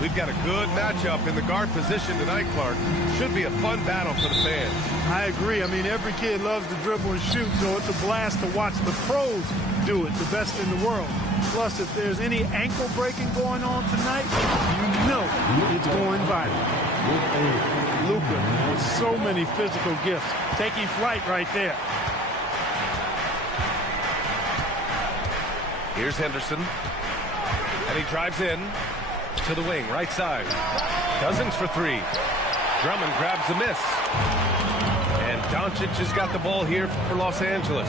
We've got a good matchup in the guard position tonight, Clark. Should be a fun battle for the fans. I agree. I mean, every kid loves to dribble and shoot, so it's a blast to watch the pros do it, the best in the world. Plus, if there's any ankle breaking going on tonight, you know it's going viral. Luka with so many physical gifts, taking flight right there. Here's Henderson, and he drives in to the wing, right side. Cousins for three. Drummond grabs the miss. And Doncic has got the ball here for Los Angeles.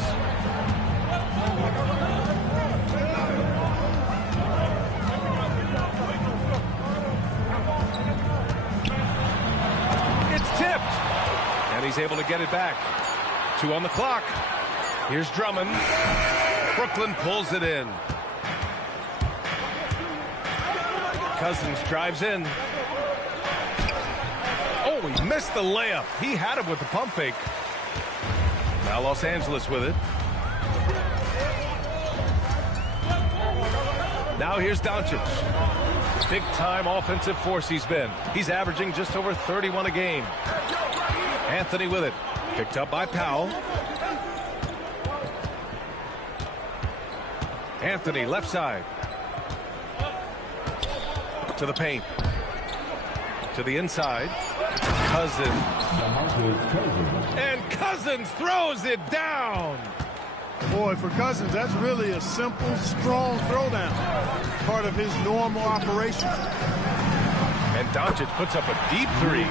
It's tipped. And he's able to get it back. 2 on the clock. Here's Drummond. Brooklyn pulls it in. Cousins drives in. Oh, he missed the layup. He had it with the pump fake. Now Los Angeles with it. Now here's Doncic. Big-time offensive force he's been. He's averaging just over 31 a game. Anthony with it. Picked up by Powell. Anthony, left side. To the paint. To the inside. Cousins. And Cousins throws it down. Boy, for Cousins, that's really a simple, strong throwdown. Part of his normal operation. And Doncic puts up a deep three.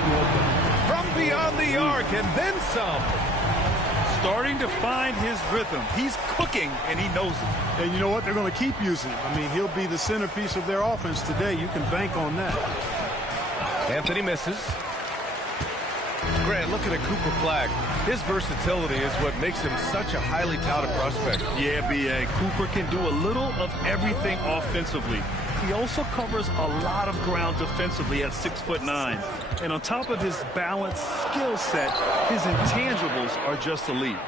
From beyond the arc and then some. Starting to find his rhythm. He's cooking, and he knows it. And you know what? They're going to keep using him. I mean, he'll be the centerpiece of their offense today. You can bank on that. Anthony misses. Grant, looking at Cooper Flagg. His versatility is what makes him such a highly touted prospect. Yeah, B.A. Cooper can do a little of everything offensively. He also covers a lot of ground defensively at 6'9". And on top of his balanced skill set, his intangibles are just elite.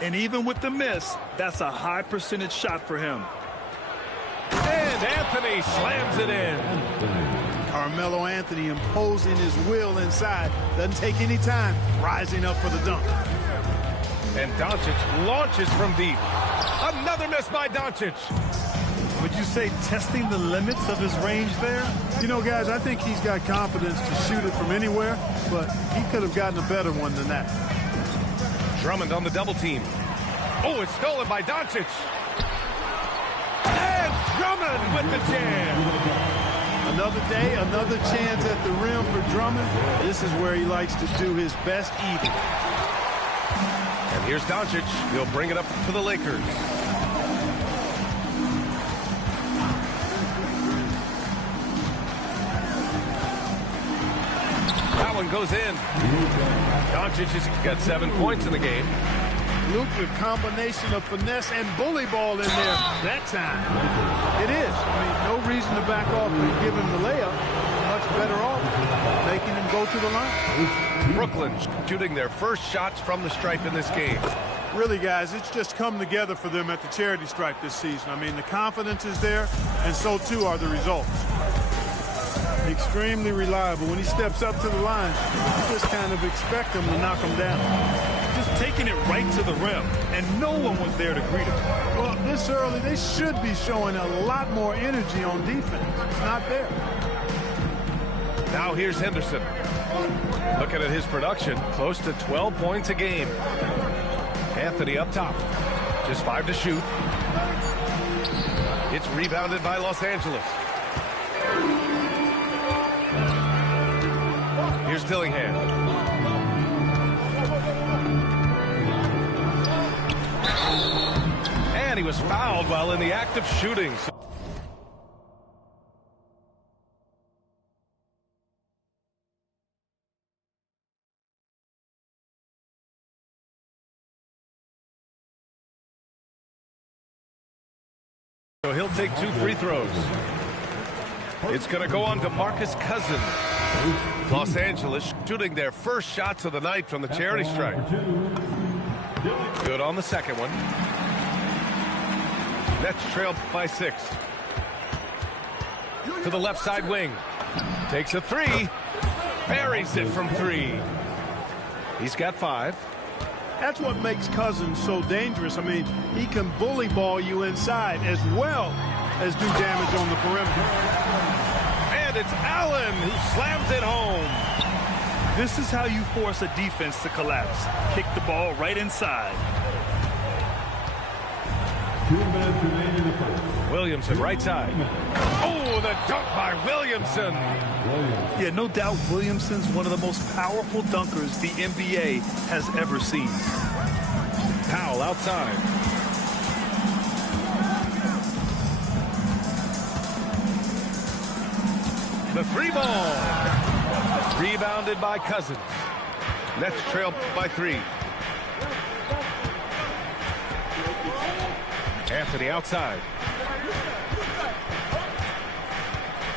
And even with the miss, that's a high percentage shot for him. And Anthony slams it in. Carmelo Anthony imposing his will inside. Doesn't take any time. Rising up for the dunk. And Doncic launches from deep. Another miss by Doncic. Would you say testing the limits of his range there? You know, guys, I think he's got confidence to shoot it from anywhere, but he could have gotten a better one than that. Drummond on the double team. Oh, it's stolen by Doncic. And Drummond with the jam. Another day, another chance at the rim for Drummond. This is where he likes to do his best eating. And here's Doncic. He'll bring it up to the Lakers. That one goes in. Doncic has got 7 points in the game. Luka, combination of finesse and bully ball in there that time. It is. I mean, no reason to back off and give him the layup. Much better off making him go to the line. Brooklyn shooting their first shots from the stripe in this game. Really, guys, it's just come together for them at the charity stripe this season. I mean, the confidence is there, and so too are the results. Extremely reliable. When he steps up to the line, you just kind of expect him to knock him down. Just taking it right to the rim, and no one was there to greet him. Well, this early, they should be showing a lot more energy on defense. It's not there. Now here's Henderson. Looking at his production, close to 12 points a game. Anthony up top. Just 5 to shoot. It's rebounded by Los Angeles. Here's Dillingham. And he was fouled while in the act of shooting. So he'll take 2 free throws. It's going to go on to Marcus Cousins. Los Angeles shooting their first shots of the night from the charity stripe. Good on the second one. Nets trail by 6. to the left side wing. Takes a three. Buries it from three. He's got 5. That's what makes Cousins so dangerous. I mean, he can bully ball you inside as well as do damage on the perimeter. And it's Allen who slams it home. This is how you force a defense to collapse. Kick the ball right inside. 2 minutes remaining in the first. Williamson, right side. Oh, the dunk by Williamson. Yeah, no doubt Williamson's one of the most powerful dunkers the NBA has ever seen. Powell outside. The 3 ball. Rebounded by Cousins. Nets trail by 3. Anthony outside.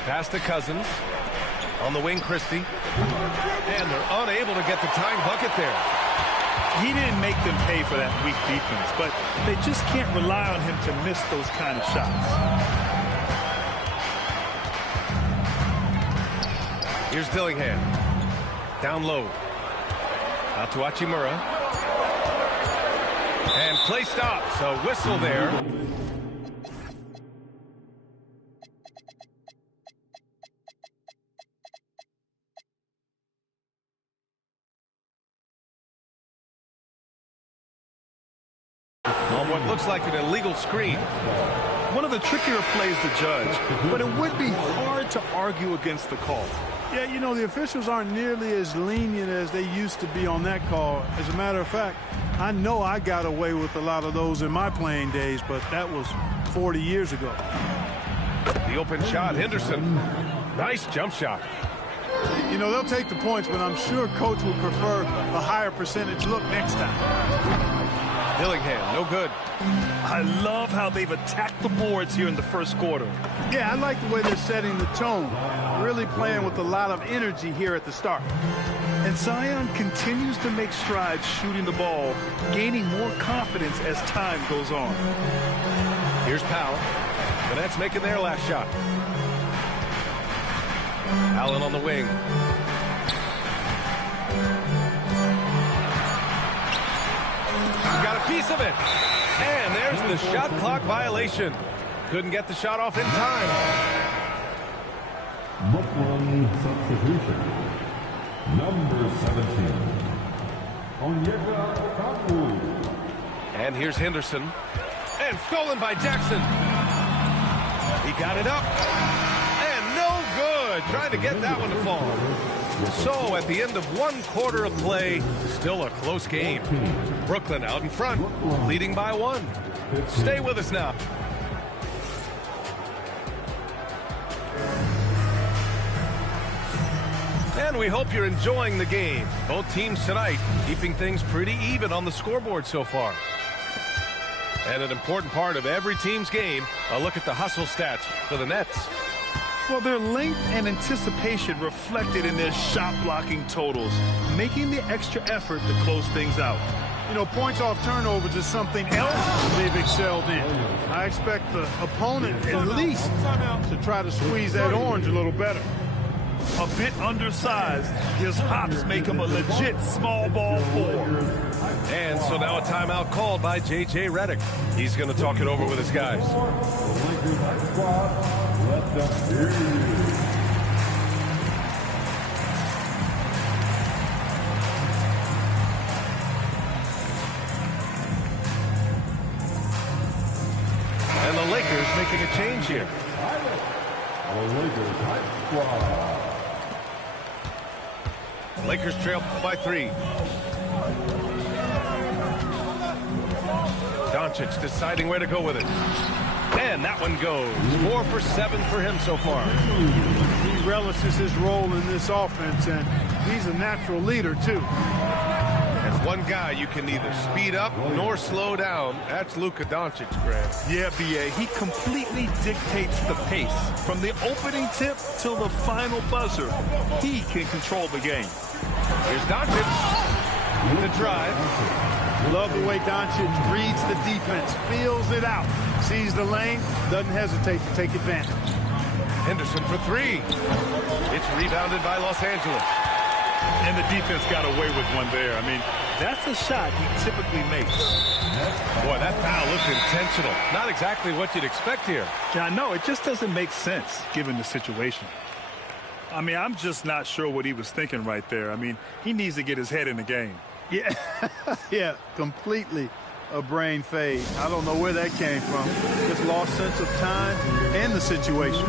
Pass to Cousins. On the wing, Christie. And they're unable to get the tying bucket there. He didn't make them pay for that weak defense, but they just can't rely on him to miss those kind of shots. Here's Dillingham. Down low. Out to Hachimura. And play stops. A whistle there. On what looks like an illegal screen. One of the trickier plays to judge, but it would be hard to argue against the call. Yeah, you know, the officials aren't nearly as lenient as they used to be on that call. As a matter of fact, I know I got away with a lot of those in my playing days, but that was 40 years ago. The open shot, Henderson. Nice jump shot. You know, they'll take the points, but I'm sure coach would prefer a higher percentage look next time. Dillingham, no good. I love how they've attacked the boards here in the first quarter. Yeah, I like the way they're setting the tone. Really playing with a lot of energy here at the start. And Zion continues to make strides shooting the ball, gaining more confidence as time goes on. Here's Powell. The Nets making their last shot. Allen on the wing. Got a piece of it. And there's the shot clock violation. Couldn't get the shot off in time. Brooklyn substitution. Number 17. Onyeka Okongwu. And here's Henderson. And stolen by Jackson. He got it up. And no good. Trying to get that one to fall. So at the end of 1 quarter of play, still a close game. Brooklyn out in front, leading by 1. Stay with us now. And we hope you're enjoying the game. Both teams tonight keeping things pretty even on the scoreboard so far. And an important part of every team's game, a look at the hustle stats for the Nets. Well, their length and anticipation reflected in their shot blocking totals, making the extra effort to close things out. You know, points off turnovers is something else they've excelled in. I expect the opponent at least to try to squeeze that orange a little better. A bit undersized, his hops make him a legit small ball 4. And so now a timeout called by J.J. Redick. He's going to talk it over with his guys. Let them hear you. And the Lakers making a change here. The Lakers high squad. Lakers trail by 3. Doncic deciding where to go with it. And that one goes. 4 for 7 for him so far. He relishes his role in this offense, and he's a natural leader, too. As one guy you can neither speed up nor slow down, that's Luka Doncic, Grant. Yeah, B.A., he completely dictates the pace. From the opening tip till the final buzzer, he can control the game. Here's Doncic. The drive. Love the way Doncic reads the defense, feels it out, sees the lane, doesn't hesitate to take advantage. Henderson for three. It's rebounded by Los Angeles. And the defense got away with one there. I mean, that's a shot he typically makes. Boy, that foul looked intentional. Not exactly what you'd expect here. Yeah, I know. It just doesn't make sense given the situation. I mean, I'm just not sure what he was thinking right there. I mean, he needs to get his head in the game. Yeah, yeah, completely a brain fade. I don't know where that came from. Just lost sense of time and the situation.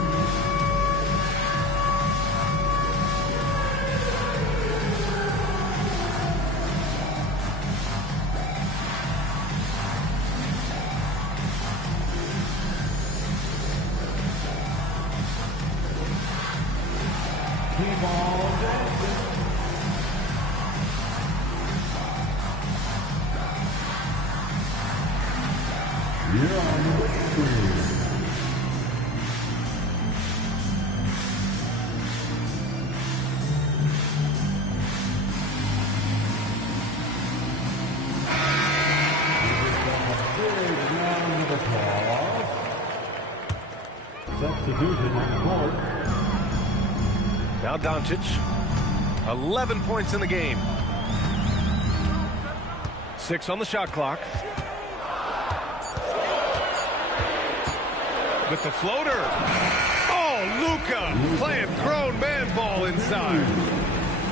Substitution on the board. Now Doncic, 11 points in the game. 6 on the shot clock. With the floater. Oh, Luka playing grown man ball inside.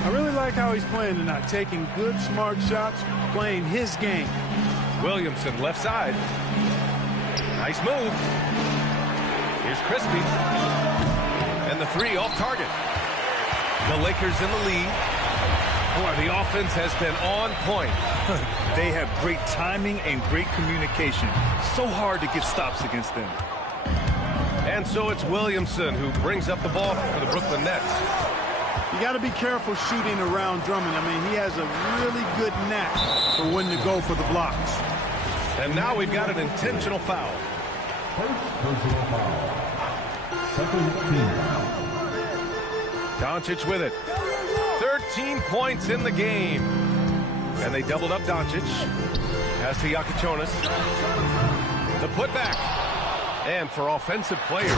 I really like how he's playing tonight, taking good, smart shots, playing his game. Williamson left side. Nice move. Here's Christie. And the three off target. The Lakers in the lead. Boy, the offense has been on point. They have great timing and great communication. So hard to get stops against them. And so it's Williamson who brings up the ball for the Brooklyn Nets. You got to be careful shooting around Drummond. I mean, he has a really good knack for when to go for the blocks. And now we've got an intentional foul. First personal foul. Second team. Doncic with it. 13 points in the game. And they doubled up Doncic. Pass to Iaquiconis. The putback. And for offensive players,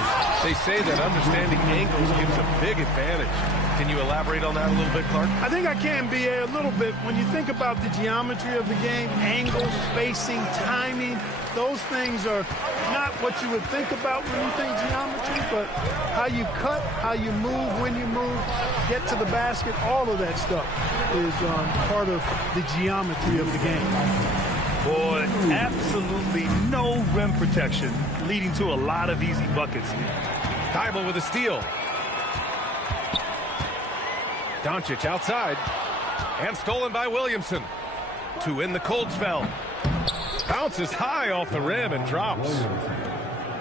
they say that understanding angles gives a big advantage. Can you elaborate on that a little bit, Clark? I think I can, B.A., a little bit. When you think about the geometry of the game, angles, spacing, timing, those things are not what you would think about when you think geometry, but how you cut, how you move, when you move, get to the basket, all of that stuff is part of the geometry of the game. Boy, absolutely no rim protection, leading to a lot of easy buckets here. Thibault with a steal. Doncic outside. And stolen by Williamson. To end the cold spell. Bounces high off the rim and drops.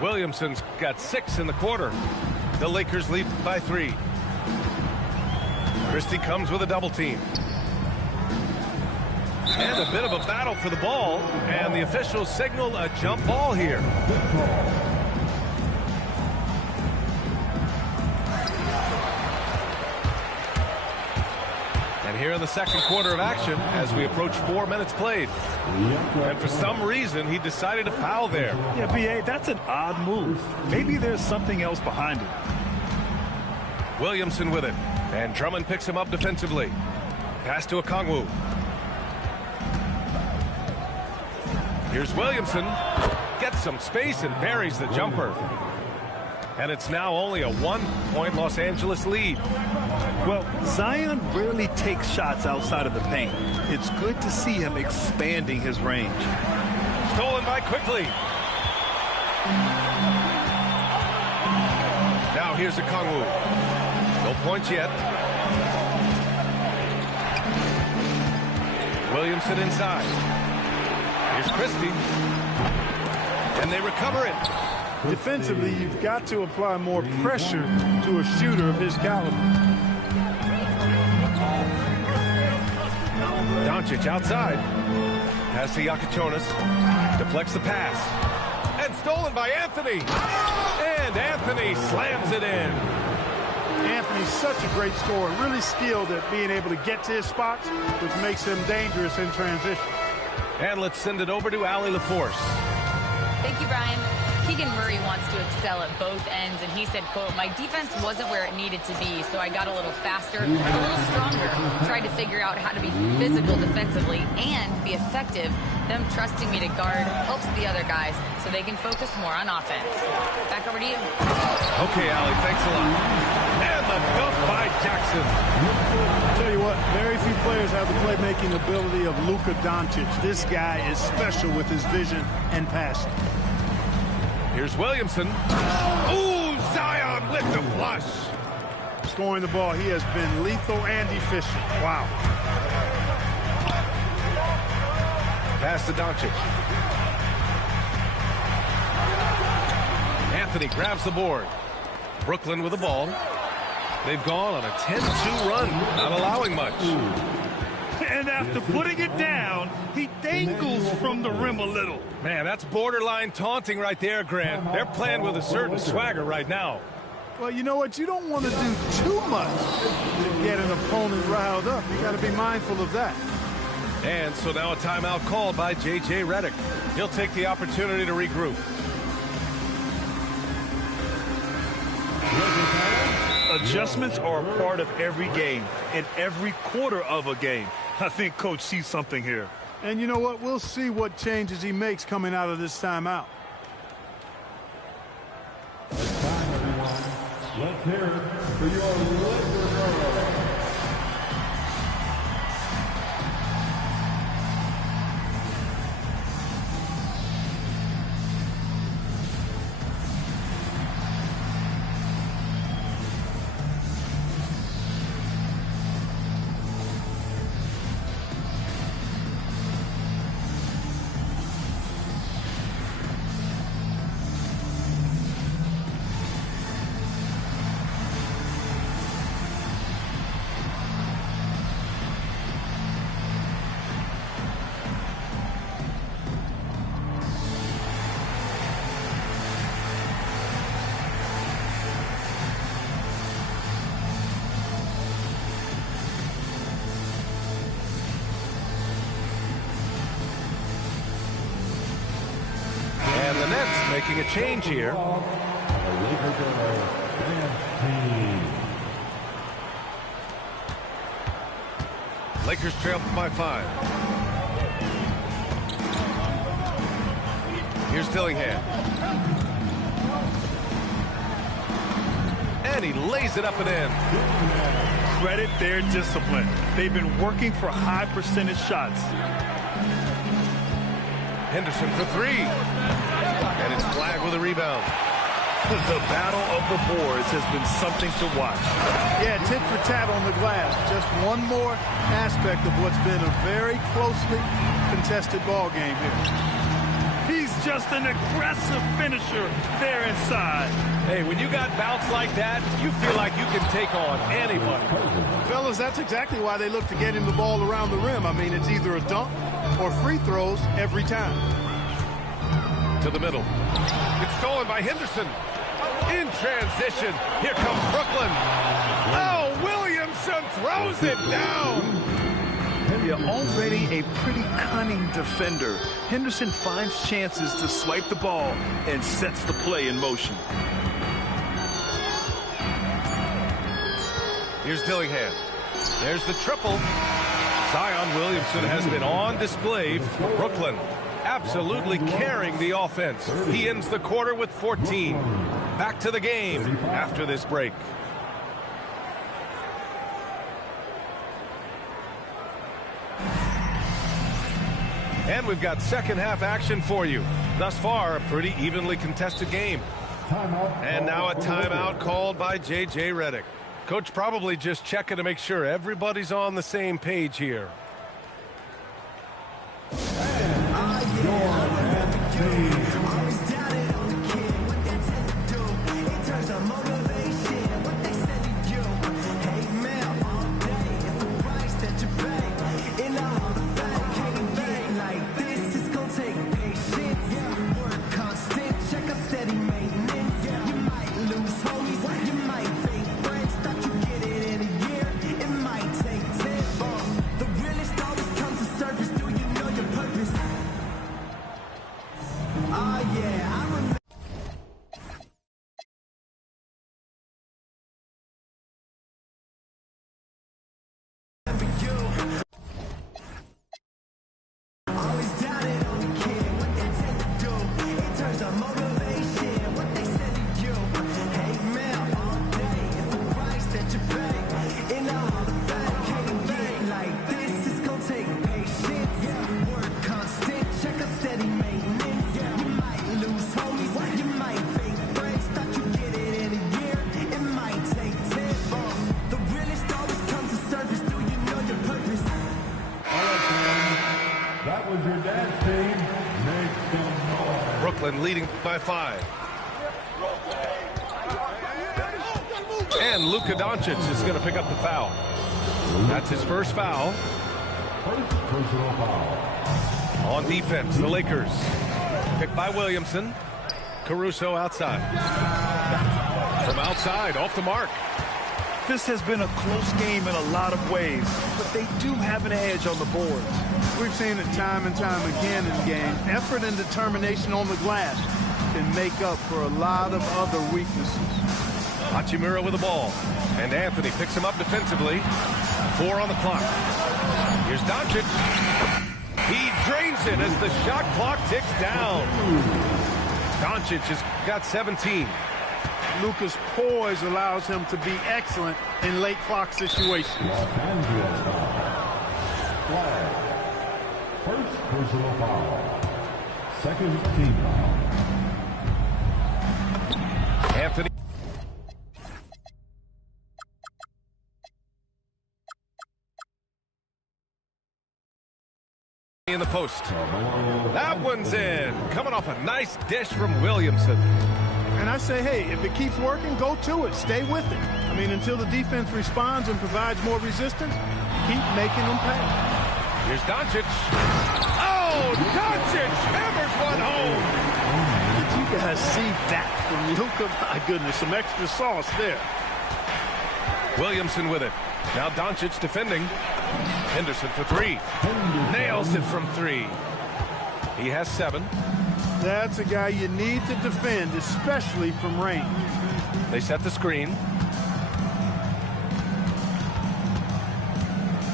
Williamson's got 6 in the quarter. The Lakers lead by 3. Christie comes with a double team. And a bit of a battle for the ball. And the officials signal a jump ball here. And here in the second quarter of action, as we approach 4 minutes played. And for some reason, he decided to foul there. Yeah, B.A., that's an odd move. Maybe there's something else behind it. Williamson with it. And Drummond picks him up defensively. Pass to Okongwu. Here's Williamson. Gets some space and buries the jumper. And it's now only a 1-point Los Angeles lead. Well, Zion rarely takes shots outside of the paint. It's good to see him expanding his range. Stolen by Quickly. Now here's Okongwu. No points yet. Williamson inside. Here's Christie. And they recover it. Defensively, you've got to apply more pressure to a shooter of his caliber. Doncic outside. Pass to Iaquiconis. Deflects the pass. And stolen by Anthony. And Anthony slams it in. Anthony's such a great scorer, really skilled at being able to get to his spots, which makes him dangerous in transition. And let's send it over to Allie LaForce. Thank you, Brian. Keegan Murray wants to excel at both ends, and he said, quote, "My defense wasn't where it needed to be, so I got a little faster, a little stronger, tried to figure out how to be physical defensively and be effective. Them trusting me to guard helps the other guys so they can focus more on offense." Back over to you. Okay, Allie, thanks a lot. And the dunk by Jackson. I'll tell you what, very few players have the playmaking ability of Luka Doncic. This guy is special with his vision and passing. Here's Williamson. Ooh, Zion with the flush. Scoring the ball, he has been lethal and efficient. Wow. Pass to Doncic. Anthony grabs the board. Brooklyn with the ball. They've gone on a 10-2 run, not allowing much. And after putting it down, he dangles from the rim a little. Man, that's borderline taunting right there, Grant. They're playing with a certain swagger right now. Well, you know what? You don't want to do too much to get an opponent riled up. You got to be mindful of that. And so now a timeout called by J.J. Redick. He'll take the opportunity to regroup. Adjustments are a part of every game, and every quarter of a game. I think Coach sees something here. And you know what? We'll see what changes he makes coming out of this timeout. It's time, everyone. Let's hear it for your Lakers. And the Nets making a change here. Lakers trail by 5. Here's Dillingham. And he lays it up and in. Credit their discipline. They've been working for high percentage shots. Henderson for 3. And it's flagged with a rebound. The battle of the boards has been something to watch. Yeah, tit for tat on the glass. Just one more aspect of what's been a very closely contested ball game here. He's just an aggressive finisher there inside. Hey, when you got bounce like that, you feel like you can take on anybody. Fellas, that's exactly why they look to get him the ball around the rim. I mean, it's either a dunk or free throws every time. To the middle. It's stolen by Henderson. In transition. Here comes Brooklyn. Oh, Williamson throws it down. Yeah, already a pretty cunning defender. Henderson finds chances to swipe the ball and sets the play in motion. Here's Dillingham. There's the triple. Zion Williamson has been on display for Brooklyn. Absolutely carrying the offense. He ends the quarter with 14. Back to the game after this break. And we've got second half action for you. Thus far, a pretty evenly contested game. And now a timeout called by J.J. Redick. Coach probably just checking to make sure everybody's on the same page here. leading by 5. And Luka Doncic is going to pick up the foul. That's his first foul. First personal foul. On defense, the Lakers. Picked by Williamson. Caruso outside. From outside, off the mark. This has been a close game in a lot of ways, but they do have an edge on the boards. We've seen it time and time again in games. Effort and determination on the glass can make up for a lot of other weaknesses. Hachimura with the ball. And Anthony picks him up defensively. 4 on the clock. Here's Doncic. He drains it as the shot clock ticks down. Doncic has got 17. Luka's poise allows him to be excellent in late clock situations. Los Angeles foul. Flag. First personal foul. Second team foul. Anthony. In the post. That one's in. Coming off a nice dish from Williamson. And I say, hey, if it keeps working, go to it. Stay with it. I mean, until the defense responds and provides more resistance, keep making them pay. Here's Doncic. Oh, Doncic hammers one home. Did you guys see that from Luka? My goodness, some extra sauce there. Williamson with it. Now Doncic defending. Henderson for 3. Nails it from 3. He has 7. That's a guy you need to defend, especially from range. They set the screen.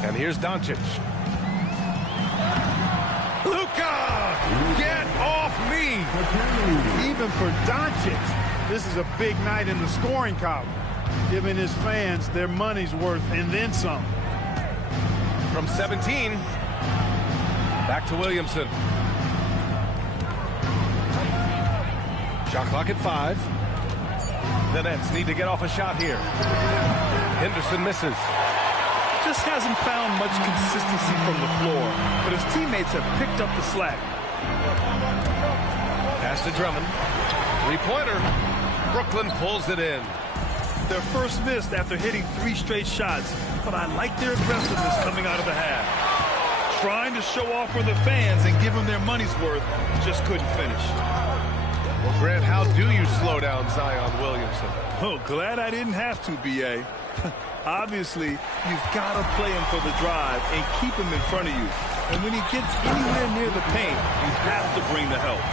And here's Doncic. Luka! Get off me! Even for Doncic, this is a big night in the scoring column, giving his fans their money's worth and then some. From 17, back to Williamson. Shot clock at 5. The Nets need to get off a shot here. Henderson misses. Just hasn't found much consistency from the floor, but his teammates have picked up the slack. Pass to Drummond. 3-pointer. Brooklyn pulls it in. Their first miss after hitting 3 straight shots, but I like their aggressiveness coming out of the half. Trying to show off for the fans and give them their money's worth, just couldn't finish. Well, Grant, how do you slow down Zion Williamson? Oh, glad I didn't have to, B.A. Obviously, you've got to play him for the drive and keep him in front of you. And when he gets anywhere near the paint, you have to bring the help.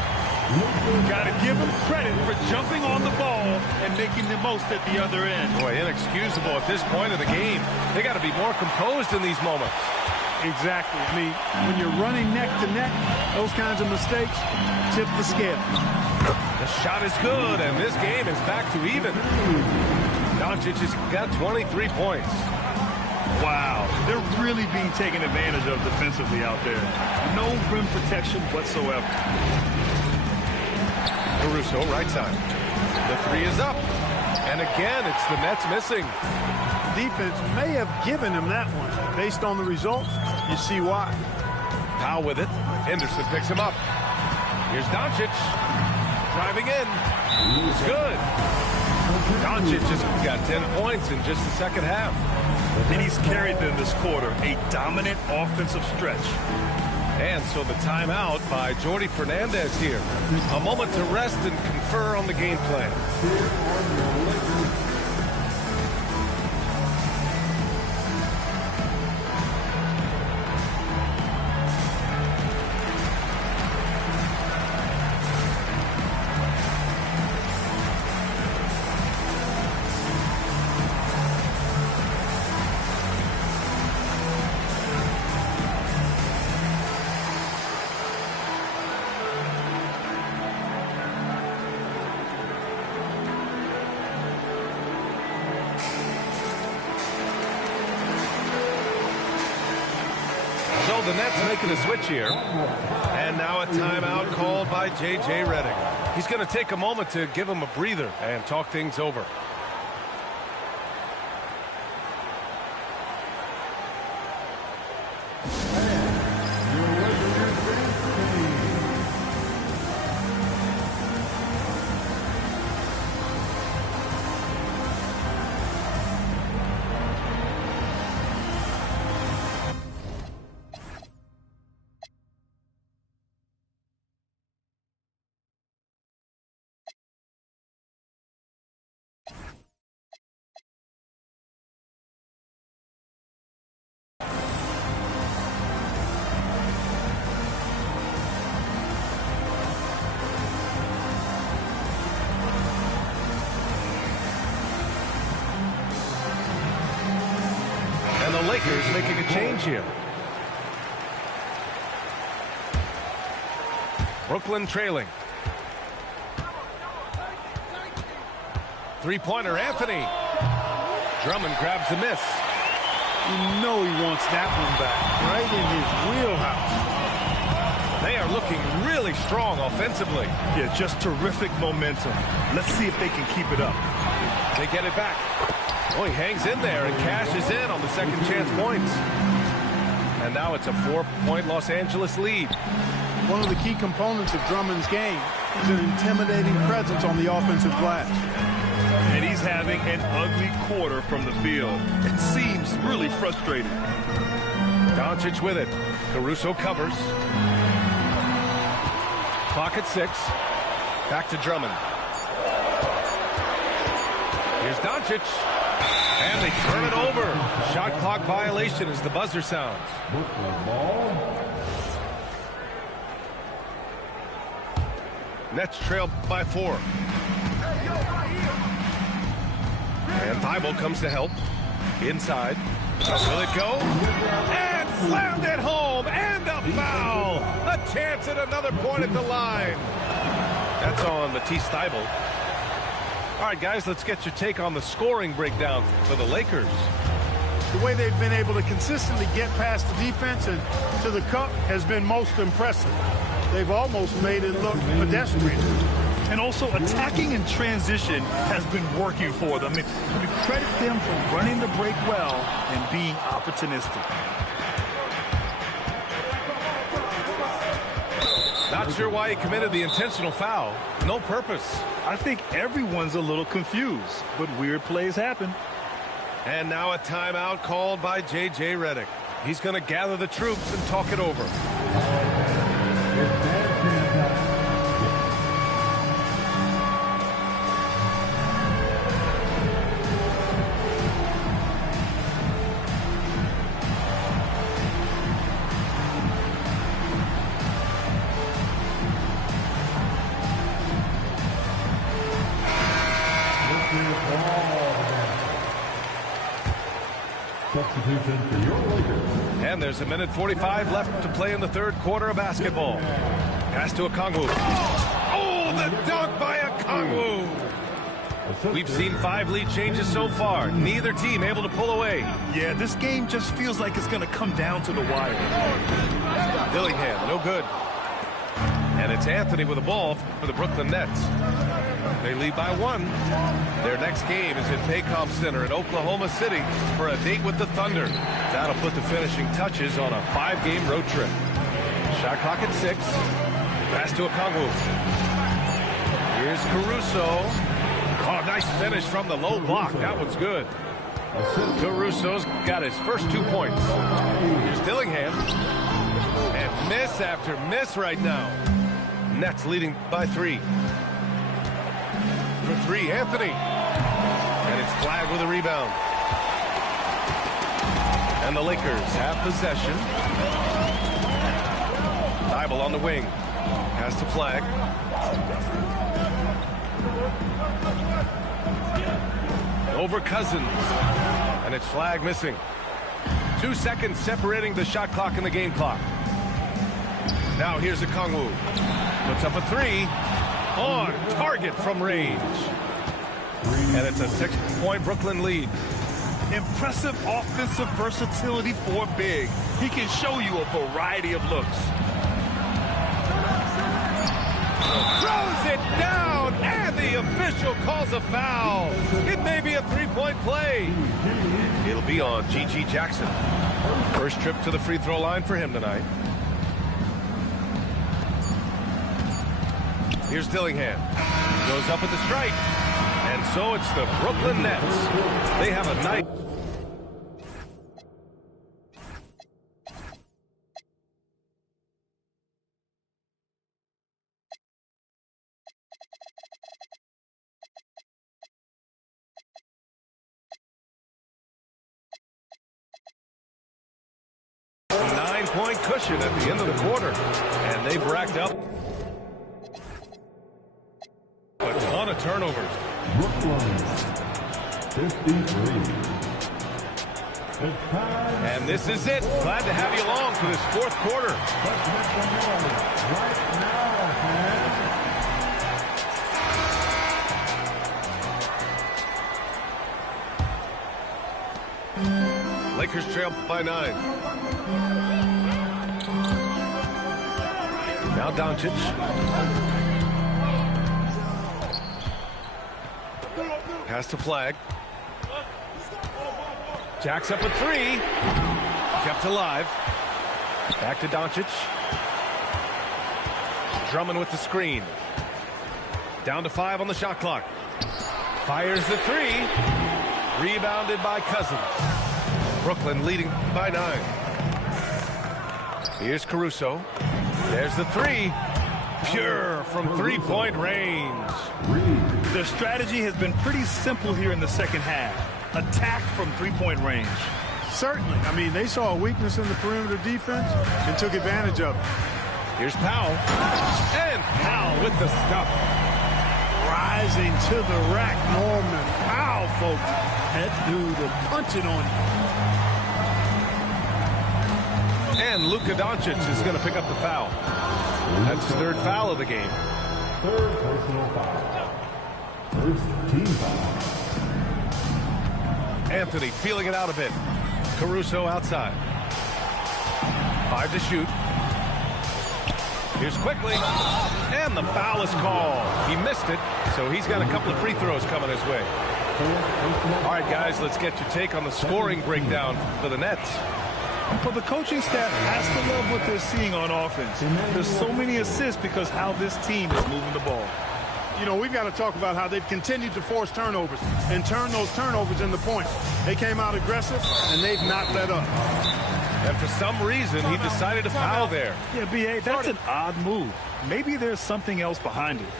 Got to give him credit for jumping on the ball and making the most at the other end. Boy, inexcusable at this point of the game. They got to be more composed in these moments. Exactly. I mean, when you're running neck to neck, those kinds of mistakes tip the scale. The shot is good, and this game is back to even. Doncic has got 23 points. Wow, they're really being taken advantage of defensively out there. No rim protection whatsoever. Caruso, right side. The 3 is up. And again, it's the Nets missing. Defense may have given him that one. Based on the results, you see why. Powell with it. Henderson picks him up. Here's Doncic. Driving in. It's good. Doncic just got 10 points in just the second half. And he's carried them this quarter. A dominant offensive stretch. And so the timeout by Jordi Fernandez here. A moment to rest and confer on the game plan. So the Nets making a switch here. And now a timeout called by J.J. Redick. He's going to take a moment to give him a breather and talk things over. Lakers making a change here. Brooklyn trailing. Three-pointer, Anthony. Drummond grabs the miss. You know he wants that one back, right in his wheelhouse. They are looking really strong offensively. Yeah, just terrific momentum. Let's see if they can keep it up. They get it back. Oh, he hangs in there and cashes in on the second chance points. And now it's a 4-point Los Angeles lead. One of the key components of Drummond's game is an intimidating presence on the offensive glass. And he's having an ugly quarter from the field. It seems really frustrating. Doncic with it. Caruso covers. Clock at 6. Back to Drummond. Here's Doncic. And they turn it over. Shot clock violation as the buzzer sounds. Nets trail by 4. And Thibault comes to help. Inside. Will it go? And slammed it home. And a foul. A chance at another point at the line. That's on Matisse Thibault. All right, guys, let's get your take on the scoring breakdown for the Lakers. The way they've been able to consistently get past the defense and to the cup has been most impressive. They've almost made it look pedestrian. And also attacking in transition has been working for them. We credit them for running the break well and being opportunistic. Not sure why he committed the intentional foul. No purpose. I think everyone's a little confused, but weird plays happen. And now a timeout called by J.J. Redick. He's going to gather the troops and talk it over. Substitution for your Lakers. And there's a minute 45 left to play in the third quarter of basketball. Pass to Okongwu. Oh, the dunk by Okongwu. We've seen 5 lead changes so far. Neither team able to pull away. Yeah, this game just feels like it's going to come down to the wire. Dillingham, no good. And it's Anthony with the ball for the Brooklyn Nets. They lead by 1. Their next game is at Paycom Center in Oklahoma City for a date with the Thunder. That'll put the finishing touches on a 5-game road trip. Shot clock at 6. Pass to Okongwu. Here's Caruso. Oh, nice finish from the low block. That one's good. Caruso's got his first 2 points. Here's Dillingham. And miss after miss right now. Nets leading by 3. For 3, Anthony. And it's flagged with a rebound. And the Lakers have possession. Thibault on the wing. Has to flag. Over Cousins. And it's flag missing. 2 seconds separating the shot clock and the game clock. Now here's Okongwu. Puts up a 3. On target from range. And it's a 6-point Brooklyn lead. Impressive offensive versatility for big. He can show you a variety of looks. Throws it down, and the official calls a foul. It may be a 3-point play. It'll be on G.G. Jackson. First trip to the free throw line for him tonight. Here's Dillingham. Goes up at the strike. And so it's the Brooklyn Nets. They have a night. A 9-point cushion at the end of the quarter. And they've racked up a ton of turnovers. Brooklyn, 53. It's time. And this is it. Glad to have you along for this fourth quarter. Let's make some noise right now, fans. Lakers trail by 9. Now Doncic. Pass to Flag. Jacks up a 3. Kept alive. Back to Doncic. Drummond with the screen. Down to 5 on the shot clock. Fires the 3. Rebounded by Cousins. Brooklyn leading by 9. Here's Caruso. There's the 3. Pure from three-point range. Their strategy has been pretty simple here in the second half. Attack from three-point range. Certainly. I mean, they saw a weakness in the perimeter defense and took advantage of it. Here's Powell. And Powell with the stuff. Rising to the rack, Norman Powell, folks. That dude will punch it on you. And Luka Doncic is going to pick up the foul. That's his third foul of the game. Third personal foul. First team foul. Anthony feeling it out a bit. Caruso outside. 5 to shoot. Here's quickly. And the foul is called. He missed it, so he's got a couple of free throws coming his way. All right, guys, let's get your take on the scoring breakdown for the Nets. Well, the coaching staff has to love what they're seeing on offense. There's so many assists because how this team is moving the ball. You know, we've got to talk about how they've continued to force turnovers and turn those turnovers into points. They came out aggressive, and they've not let up. And for some reason, he decided to foul there. Yeah, B.A., that's an odd move. Maybe there's something else behind it.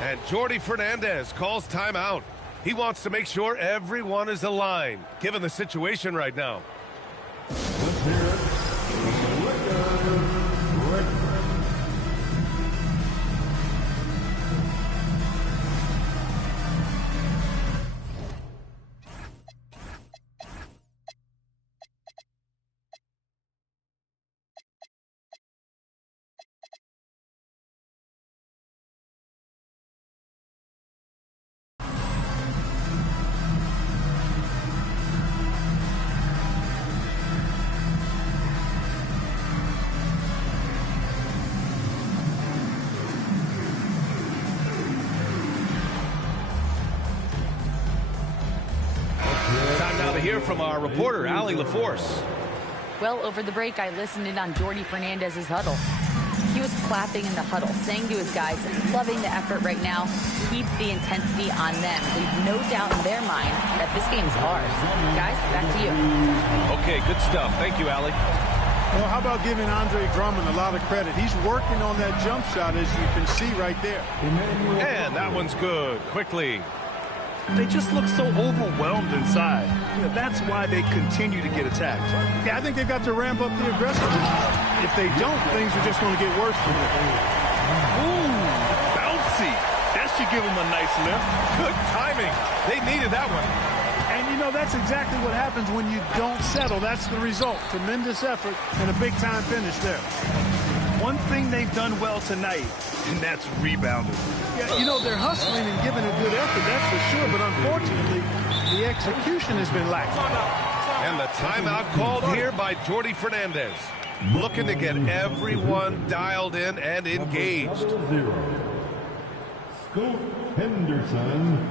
And Jordi Fernandez calls timeout. He wants to make sure everyone is aligned, given the situation right now. Let's hear it from the Lakers. Hear from our reporter, Allie LaForce. Well, over the break, I listened in on Jordi Fernandez's huddle. He was clapping in the huddle, saying to his guys, loving the effort right now, keep the intensity on them. Leave no doubt in their mind that this game is ours. Guys, back to you. Okay, good stuff. Thank you, Allie. Well, how about giving Andre Drummond a lot of credit? He's working on that jump shot, as you can see right there. And that one's good. Quickly. They just look so overwhelmed inside. Yeah, that's why they continue to get attacked. Yeah, I think they've got to ramp up the aggressiveness. If they don't, things are just going to get worse for them. Ooh, bouncy. That should give them a nice lift. Good timing. They needed that one. And, you know, that's exactly what happens when you don't settle. That's the result. Tremendous effort and a big-time finish there. One thing they've done well tonight, and that's rebounding. Yeah, you know, they're hustling and giving a good effort, that's for sure, but unfortunately, the execution has been lacking. And the timeout called here by Jordi Fernandez. Looking to get everyone dialed in and engaged. Scoot Henderson.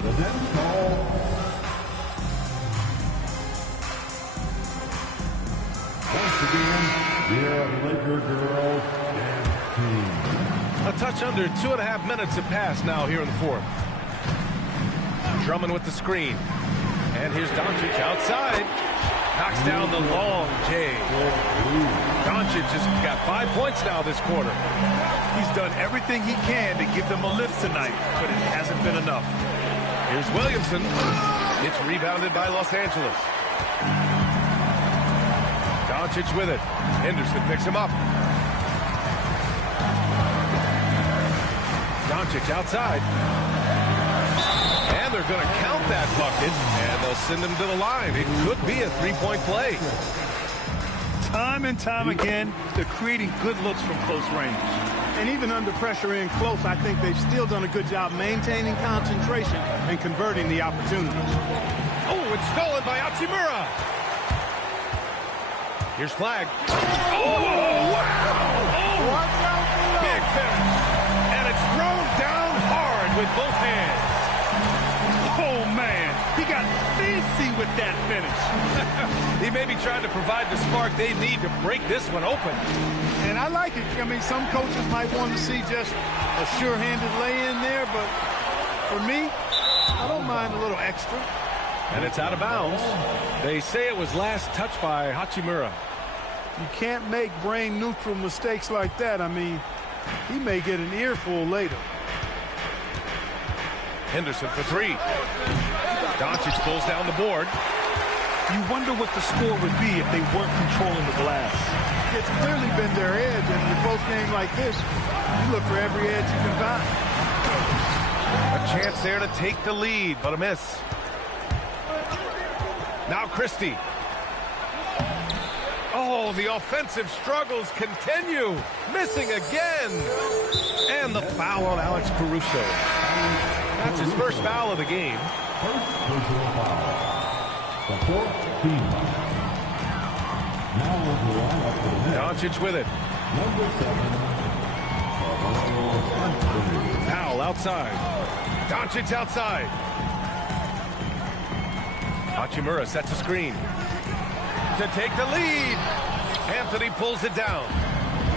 The next call. Once again, your Laker girls and team. A touch under 2.5 minutes have passed now here in the fourth. Drummond with the screen. And here's Doncic outside. Knocks down the long J. Doncic has got 5 points now this quarter. He's done everything he can to give them a lift tonight, but it hasn't been enough. Here's Williamson. It's rebounded by Los Angeles. Doncic with it. Henderson picks him up. Doncic outside. And they're going to count that bucket, and they'll send him to the line. It could be a three-point play. Time and time again, they're creating good looks from close range. And even under pressure in close, I think they've still done a good job maintaining concentration and converting the opportunities. Oh, it's stolen by Hachimura. Here's flag. Oh, wow! Oh, big finish. And it's thrown down hard with both hands. Oh, man, he got fancy with that finish. He may be trying to provide the spark they need to break this one open. And I like it. I mean, some coaches might want to see just a sure-handed lay-in there, but for me, I don't mind a little extra. And it's out of bounds. They say it was last touched by Hachimura. You can't make brain-neutral mistakes like that. I mean, he may get an earful later. Henderson for three. Doncic pulls down the board. You wonder what the score would be if they weren't controlling the glass. It's clearly been their edge, and in a close game like this, you look for every edge you can find. A chance there to take the lead, but a miss. Now Christie. Oh, the offensive struggles continue. Missing again. And the foul on Alex Caruso. That's his first foul of the game. First personal foul. The fourth team foul. Now we'll go on up to the net. Doncic with it. Number 7. Powell outside. Doncic outside. Hachimura sets a screen to take the lead. Anthony pulls it down.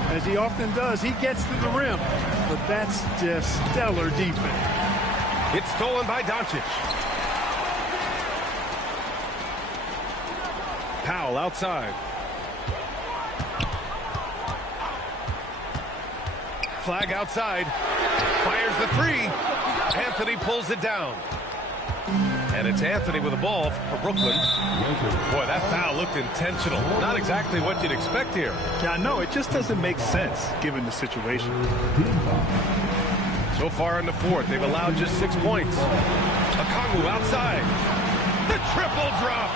As he often does, he gets to the rim, but that's just stellar defense. It's stolen by Doncic. Powell outside. Flag outside. Fires the three. Anthony pulls it down. And it's Anthony with the ball for Brooklyn. Boy, that foul looked intentional. Not exactly what you'd expect here. Yeah, no, it just doesn't make sense given the situation. So far in the fourth, they've allowed just 6 points. Okongwu outside. The triple drop.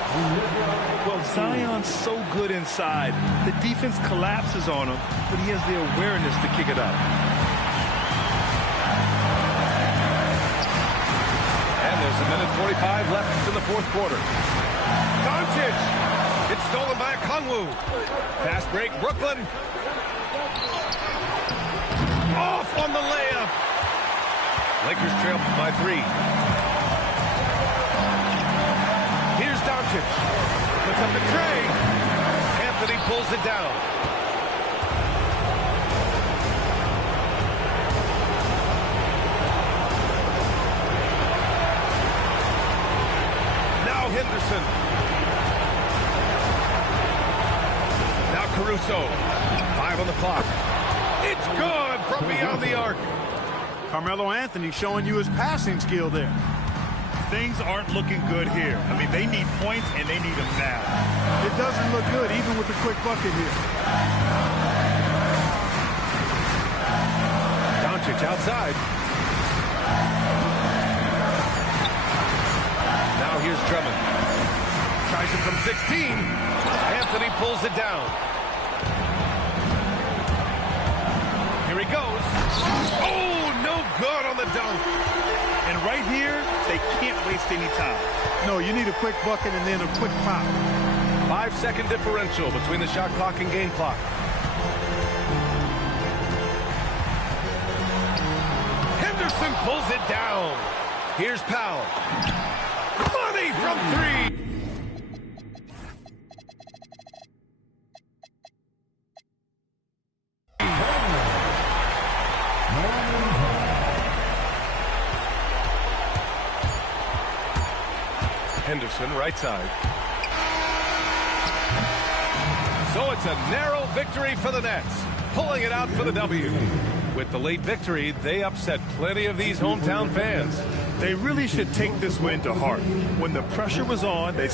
Well, Zion's so good inside. The defense collapses on him, but he has the awareness to kick it out. And there's a minute 45 left in the fourth quarter. Doncic. It's stolen by Okongwu. Fast break, Brooklyn. Off on the layup. Lakers trail by 3. Here's Doncic. Puts up the tray. Anthony pulls it down. Now Henderson. Now Caruso. 5 on the clock. It's good from beyond the arc. Carmelo Anthony showing you his passing skill there. Things aren't looking good here. I mean, they need points, and they need them now. It doesn't look good, even with a quick bucket here. Doncic outside. Now here's Drummond. Tries it from 16. Anthony pulls it down. Here he goes. Oh, no good on the dunk. And right here, they can't waste any time. No, you need a quick bucket and then a quick foul. 5-second differential between the shot clock and game clock. Henderson pulls it down. Here's Powell. Money from 3. Henderson, right side. So it's a narrow victory for the Nets, pulling it out for the W. With the late victory, they upset plenty of these hometown fans. They really should take this win to heart. When the pressure was on, they